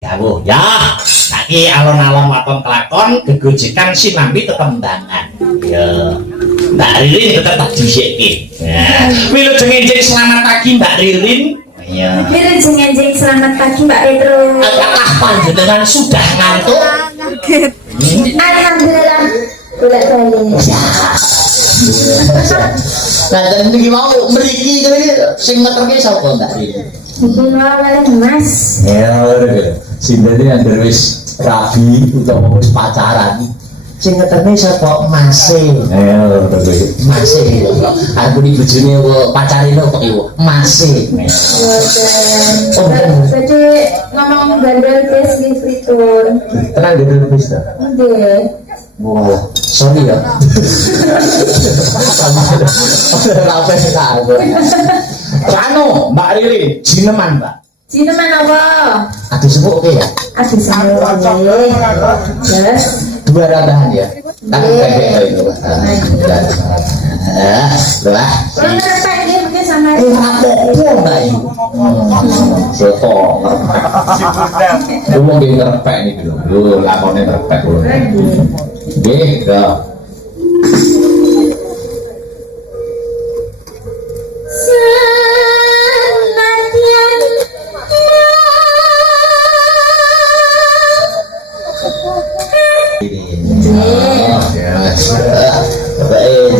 Jauh ya, lagi alon-alon lakon kelakon, gegojekan sinambi tetembangan. Ya, Mbak Ririn tetap tak diusik. Ya, Milo jeng-jeng selamat pagi Mbak Ririn. Ya. Milo jeng-jeng selamat pagi Mbak Petro. Apakah panjenengan sudah ngantuk? Alhamdulillah, boleh balik. Nah, dan ini mau meriki sing ngeterke sapa Mbak Ririn? Bikin oleh Mas. Ya, sing dadi anggere wis rabi utawa wis pacaran. Sing ngeterne sapa Mase. Ya, Mase. Aku di bojone pacare kok iku Mase. Jadi ngomong gandel bis di Fritur. Tenang gandel bis ta. Nggih. Wah, sorry ya. Apa sih aku? Kano, Mbak Ririn, jineman Mbak. Jineman apa? Aduh sebut oke ya? Aduh semua. Yes. Dua tambahan ya? Tapi bebek itu. Lah. Kalau ngerepek ini mungkin sama. Apa-apa Mbak ini? Soto. Lu mau ngerepek nih dulu. Lu lakonnya ngerepek dulu. Gitu.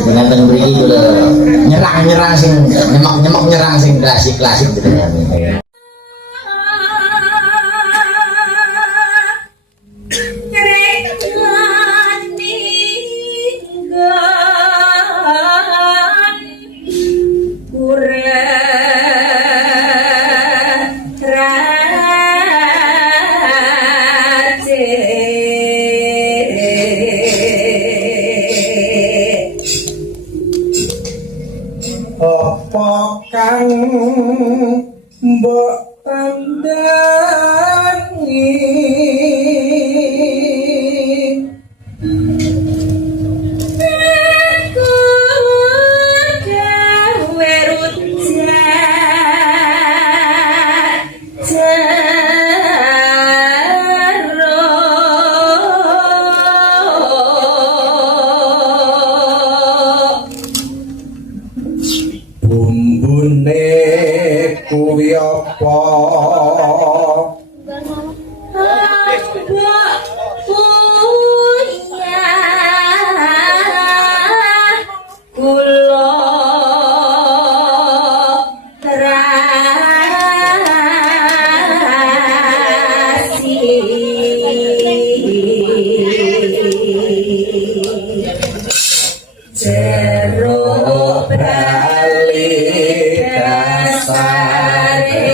Dengan beri dulu nyerang sing nyemak nyerang sing klasik gitu ya. Kang mbok tandani Aku gawe rujak bumbune kuwi apa jeruk bali dasare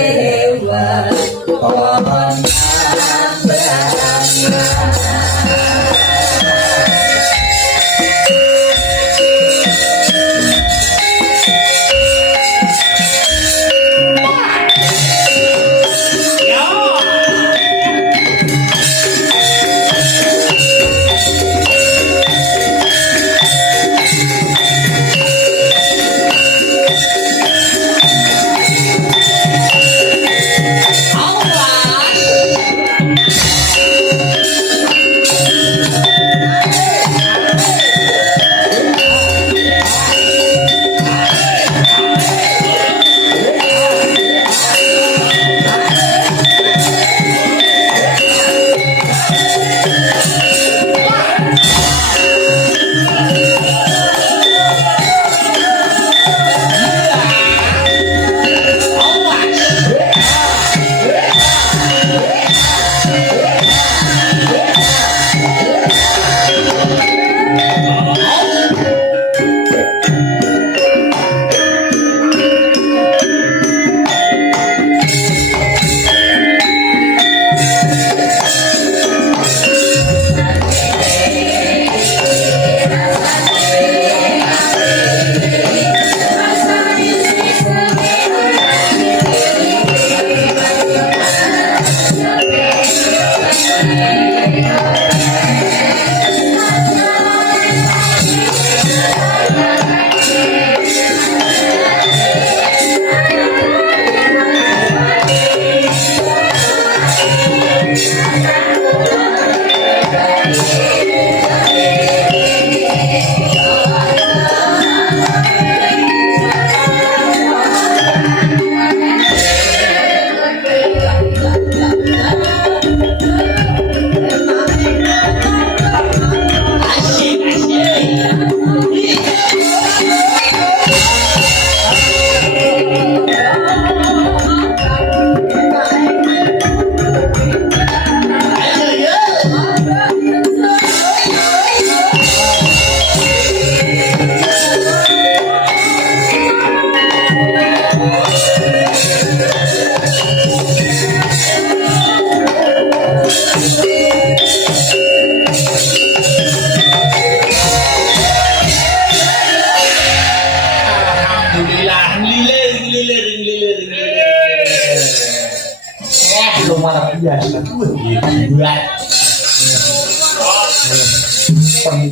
luar biasa buat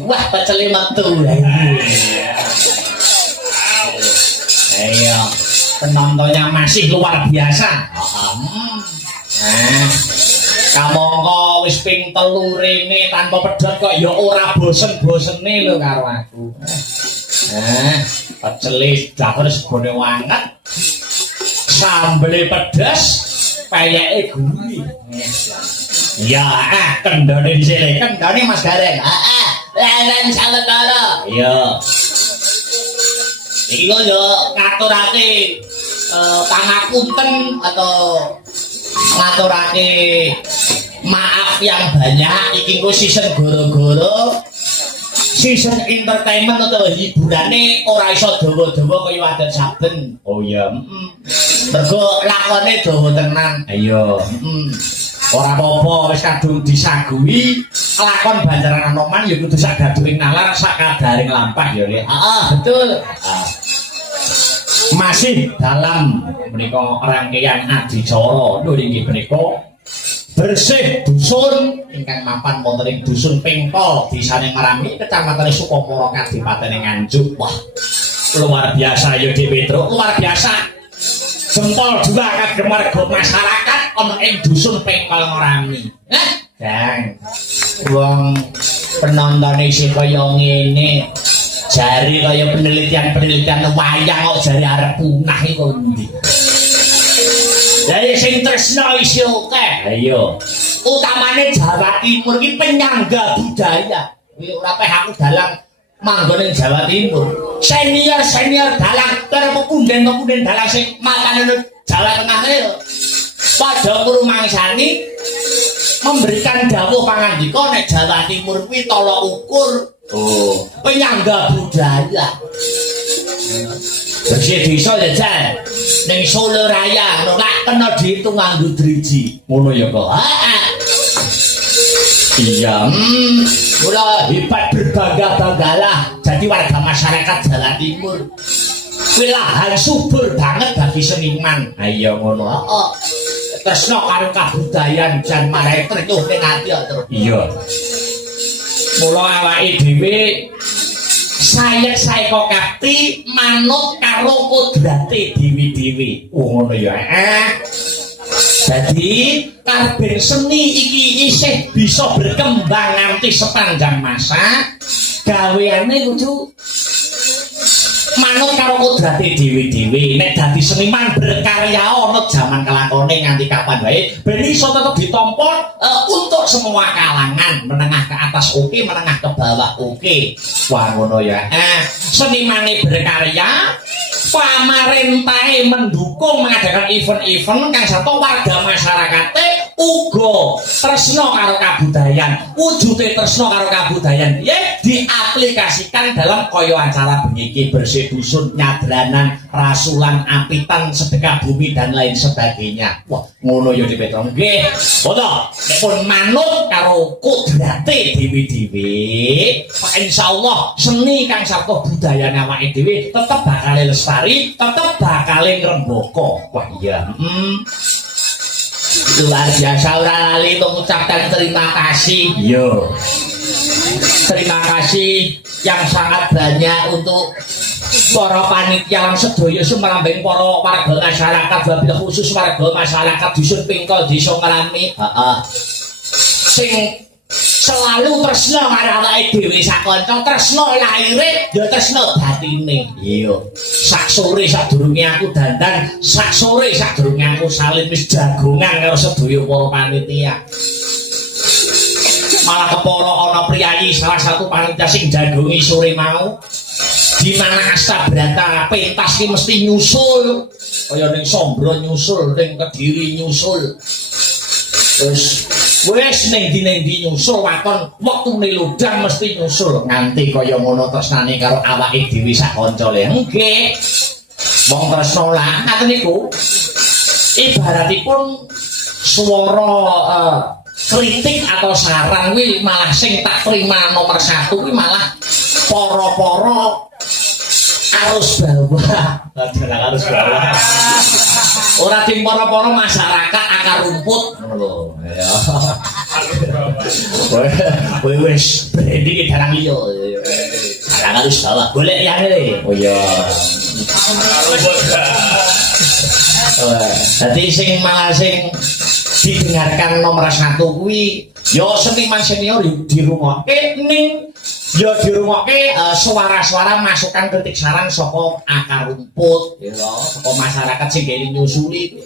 wah peceli metu ayo penontonnya masih luar biasa kamangka wis ping 3 rene tanpa pedhot kok ya ora bosen-bosene lho karo aku peceli dahur sebone wanget sambele pedes payeke gurih ya kendhone disile kendhone Mas Gareng lan sawetara iya iki kok yo ngaturake pangapunten atau ngaturake maaf yang banyak iki ku season goro-goro season entertainment atau hiburane ora iso dawa-dawa kaya wadah saben oh iya mergo lakone dawa tenan ayo ora apa-apa wis kadung disagui lakon Banjaran Anoman ya kudu sak gaduhing nalar sak kadaring lampah ya betul masih dalam menika rangkaian adicara lho inggih menika bersih dusun ingkang mapan wonten ing dusun Pengkol desane Marami kecamatan Sukomoro Kadipaten Nganjuk wah luar biasa ya Dik Petro luar biasa jempol dua kagem warga masyarakat ana ing dusun Pengkol Marami Dang wong penontone sing kaya ngene jari kaya penelitian wayang kok jari arep punah iku ndi Dari sing tresno isi oke ayo utamane Jawa Timur iki penyangga budaya kuwi ora peh aku dalang manggon ing Jawa Timur senior dalang karo pepunden dalang sing matane Jawa Tengah lho padha ngrumangsani memberikan dawuh pangandika nek Jawa Timur kuwi tolak ukur penyangga budaya bersih desa ya Jan ning Solo Raya ngono lak kena diitung nganggo driji ngono ya kok iya mula hebat berbangga-banggalah jadi warga masyarakat Jawa Timur wilahan subur banget bagi seniman ayo ngono tresno karo kabudayan jan marahe trenyuh ning ati terus iya mula awake dhewe sayek kok kapti manut karo kodrate dewi-dewi ngono ya jadi karben seni iki isih bisa berkembang nganti sepanjang masa gaweane kudu manut karo kodrate dewi-dewi nek dadi seniman berkarya ana jaman kelakone nganti kapan wae ben iso tetep ditampa untuk semua kalangan menengah ke atas oke menengah ke bawah oke wah ngono ya senimane berkarya pamerintahe mendukung mengadakan event-event kang sarta warga masyarakate uga tresno karo kabudayan wujude tresno karo kabudayan piye diaplikasikan dalam kaya acara bengi bersih dusun nyadranan rasulan apitan sedekah bumi dan lain sebagainya wah ngono ya Dik Petro nggih foto nek pun manut karo kodrate dewi-dewi insyaallah seni kang sarta budaya awake dhewe tetep bakal lestari tetep bakal ngrembaka wah iya luar biasa ora lali mengucapkan terima kasih yo terima kasih yang sangat banyak untuk para panitia lan sedaya sumrambing para warga masyarakat wabil khusus warga masyarakat dusun Pengkol desa Marami sing selalu tresno karo awake dhewe sak kanca tresno lahire ya tresno batine iya sak sore sadurunge aku dandan sak sore sadurunge aku salin wis jagongan karo sedaya para panitia malah kepara ana priyayi salah satu panitia sing jagongi sore mau di mana Astabrata pentas ki mesti nyusul kaya ning Sombro nyusul ning Kediri nyusul terus wes ning di nyusul wakon wektune ludang mesti nyusul nganti kaya ngono tresnane karo awake dhewe sak kanca le nggih wong tresno lah ngaten niku ibaratipun swara kritik atau saran kuwi malah sing tak terima nomor 1 kuwi malah para-para arus bawah adalah arus bawah saking para-para masyarakat akar rumput ngono lho. Ya. Wis branding darang liya. Sekarang harus bawa golek ya nih. Oh iya. Jadi sing malah sing didengarkan nomor 1 kuwi yo seniman senior di rumah. Ning yo di rumah suara-suara masukan kritik saran saka akar rumput ya saka masyarakat sing kene nyusuli.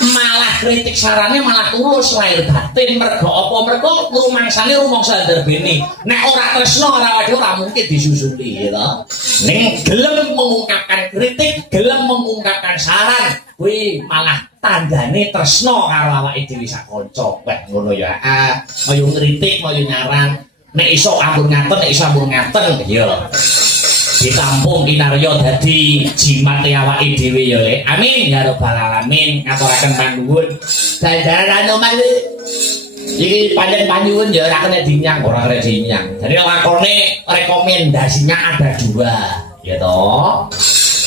Malah kritik sarannya malah tulus lahir batin mergo apa mergo rumangsane rumangsa ndarbene. Nek ora tresno ora wae ora mungkin disusuli ya. Ning gelem mengungkapkan kritik, gelem mengungkapkan saran, kuwi malah tandane tresno karo awake dhewe sak kanca. Wah ngono ya. Kaya ngritik, kaya nyaran. Nek iso ampun ngaten, nek iso ampun ngaten ya. Ditampung kinarya dadi jimate awake dhewe ya Le. Amin ya rabbal alamin. Ngaturaken panuwun. Dadaran omah iki panjen panyuwun ya ora kena dinyang, ora kena dinyang. Jadi lakone rekomendasinya ada 2, ya toh.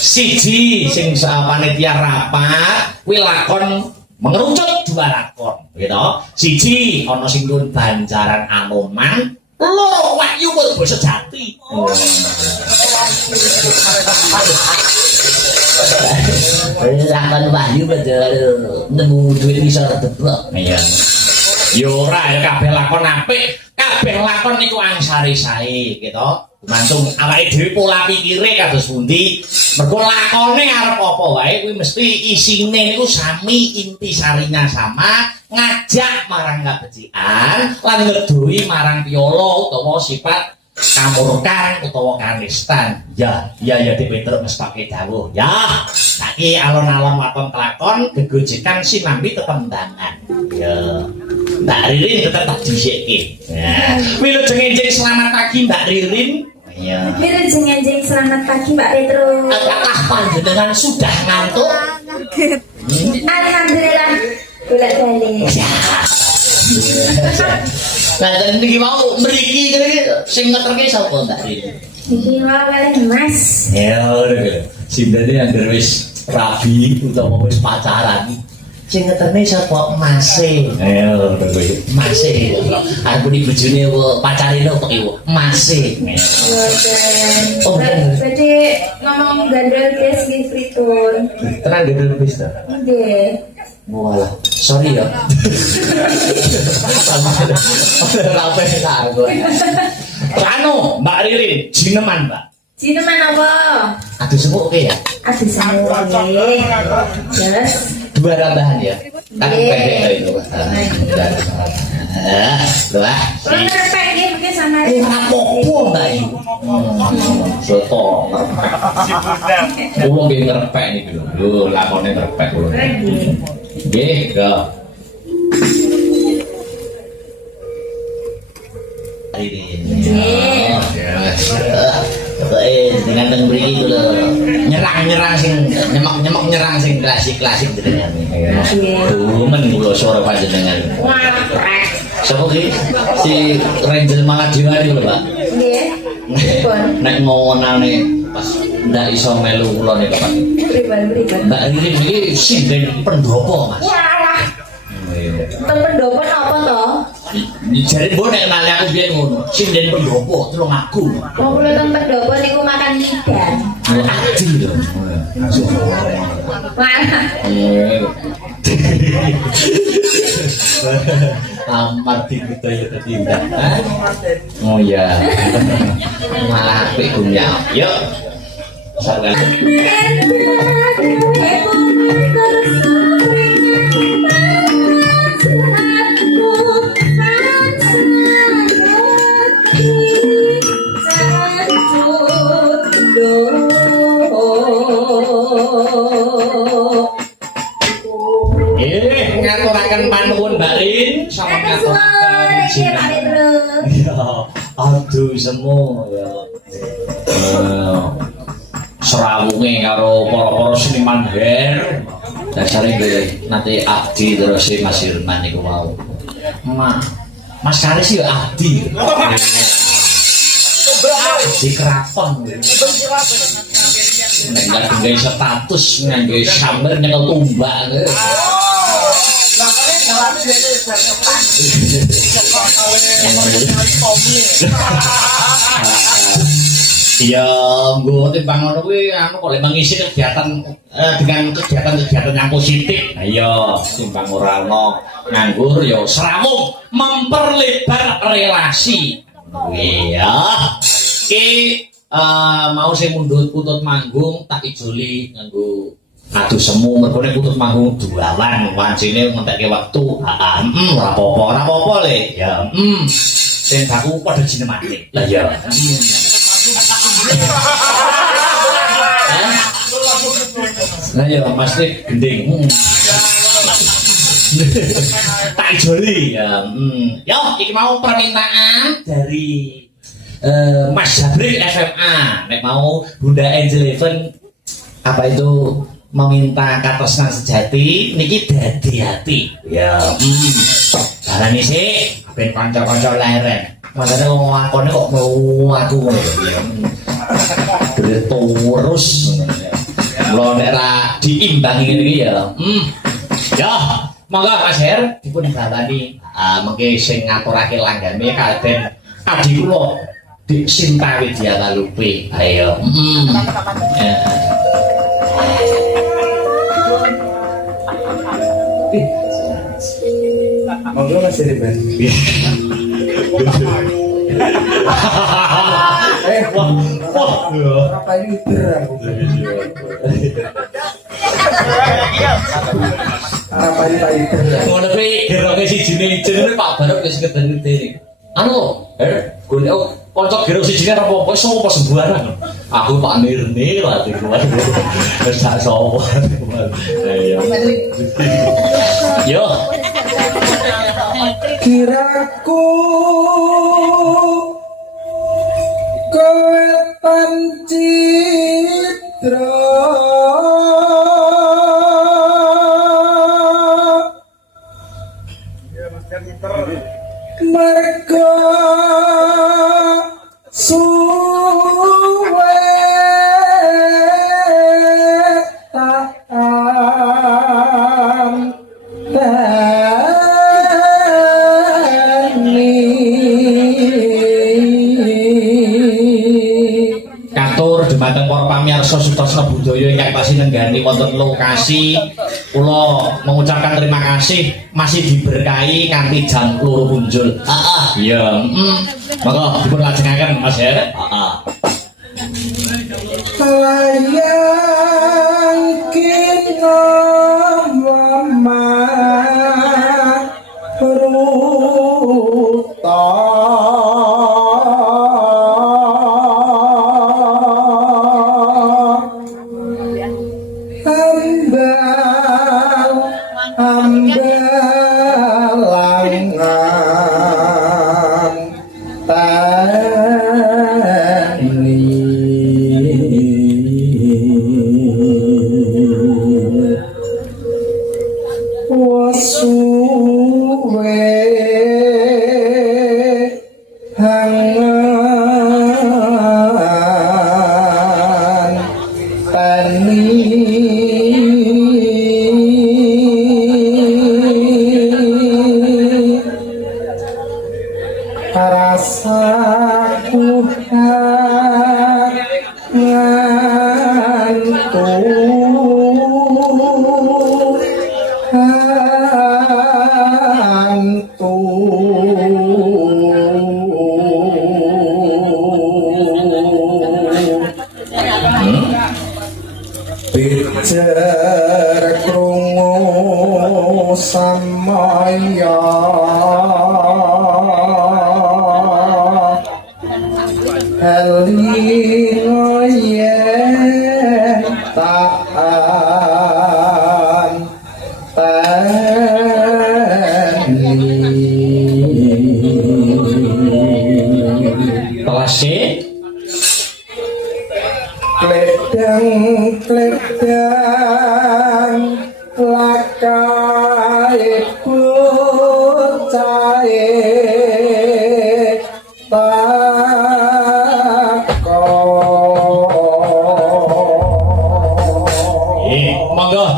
Siji sing panitia rapat kuwi lakon mengerucut 2 lakon, ya toh. Siji ana sing nyuwun Banjaran Anoman, loro Wahyu Purba Sejati. Lakon Wahyu nemu duit iso tebak. Iya. Yo ora ya kabeh lakon apik, kabeh lakon niku angsare sae, gitu. Gumantung awake dhewe pola pikire kados pundi. Mergo lakone arep apa wae kuwi mesti isine niku sami, intisarinya sama, ngajak marang kabecikan lan ngedoi marang piyala utawa sifat kamurkan utawa kanistan. Ya Di Petruk mestake dawuh. Ya, saiki alon-alon waton kelakon gegojekan sinambi tetembangan. Ya. Mbak Ririn tetap disikke. Ya. Wilujeng selamat pagi Mbak Ririn. Ya. Wilujeng selamat pagi Mbak Petruk. Apakah panjenengan sudah ngantuk? Alhamdulillah. Bolak-balik. Ya. Nah, dan niki mau mriki sing ngeterke sapa Mbak Ririn? Iki wae Mas. Ya, udah. Sindene anggere wis rabi utawa wis pacaran. Sing ngeterne sapa Mase. Ayo, udah. Mase. Aku di bojone pacare kok iki, Mase. Oh, berarti ngomong gandel guys di Fritur. Tenang gandel wis ta. Nggih. Walah, sorry ya. Rape karo. Anu, Mbak Ririn, jineman, Mbak. Jineman apa? Aduh semua oke ya? Aduh semua nggih. Terus 2 tambahan ya. Kan pendek itu. Lah. ngerepek nggih mungkin sama. Ora apa-apa, Mbak. Soto. Kulo nggih ngerepek niki lho. Lho, lakone ngerepek kulo. Nggih, go. Dengan teng mriki ku lho nyerang sing nyemek nyerang sing klasik jenengan. Demen kula swara panjenengan. Sapa ki? Si Ranger Mangadewa iki lho, Pak. Nggih. Nek ngowonane pas ndak iso melu kula niku, Pak. Pripun? Mbak Ririn iki sinden pendopo, Mas. Walah. Pendopo apa to? Jare mbok nek nali aku biyen ngono, sinden pendopo tulung aku. Wong kula teng pendopo niku makan lidan. Adi lho. Walah. Amat kita ya tertindak. Oh ya. Malah apik gunya. Yuk. Sabar. Ngaturaken panuwun Mbak Rin sama ngaturaken jineman. Ya, aduh semu ya. Serawunge karo para-para seniman her. Dasare nggih nanti abdi terus Mas Hirman niku wau. Mas Karis ya abdi. Di keraton. Nek nggawe status nganggo samber nyekel tumbak. Ya, nggo timbang ngono kuwi anu kok mengisi kegiatan dengan kegiatan-kegiatan yang positif. Ayo, timbang ora ono nganggur ya seramung memperlebar relasi. Iya. Ki mau sing mundhut putut manggung tak ijoli nganggo adu semu mergo nek putut manggung dolanan wancine ngentekke wektu. Ora apa-apa le. Ya, sing aku padha jinemake. Lah ya. Nah ya pasti gending. Tak joli ya. Yo iki mau permintaan dari Mas Jabrik SMA. Nek mau Bunda Angel Eleven apa itu meminta katosnan sejati niki dadi hati. Ya. Barang sih ben kanca-kanca leren. Makanya wong lakone kok mau aku ya. Terus lo nek ra diimbangi ngene iki ya. Ya, monggo Mas Her dipun bantani mengke sing ngaturake langgane kalben adi kula Dik Sinta Widya Lupe. Ayo. Monggo Mas Riban. Apa ini aku? Apa ini Pak? Ngono kuwi geroke sijine jenenge Pak Barok wis ketemu. Anu, golek kanca gerok sijine apa-apa sapa sembarang. Aku Pak Nirni lah iku. Wis sak sapa. Ayo. Yo. Kiraku kowe pancitra merga suwe tak dumateng para pamirsa Sutasna Budaya ingkang tasih nenggani wonten lokasi, kula mengucapkan terima kasih masih diberkahi kanthi jam 2 punjul. Iya, monggo dipun lajengaken Mas Her. Layang kina mama ruta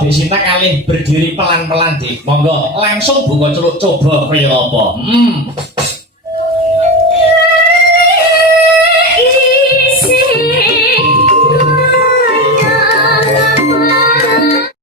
Dik Sinta kalih berdiri pelan-pelan Dik. Monggo langsung buka celuk coba kaya apa.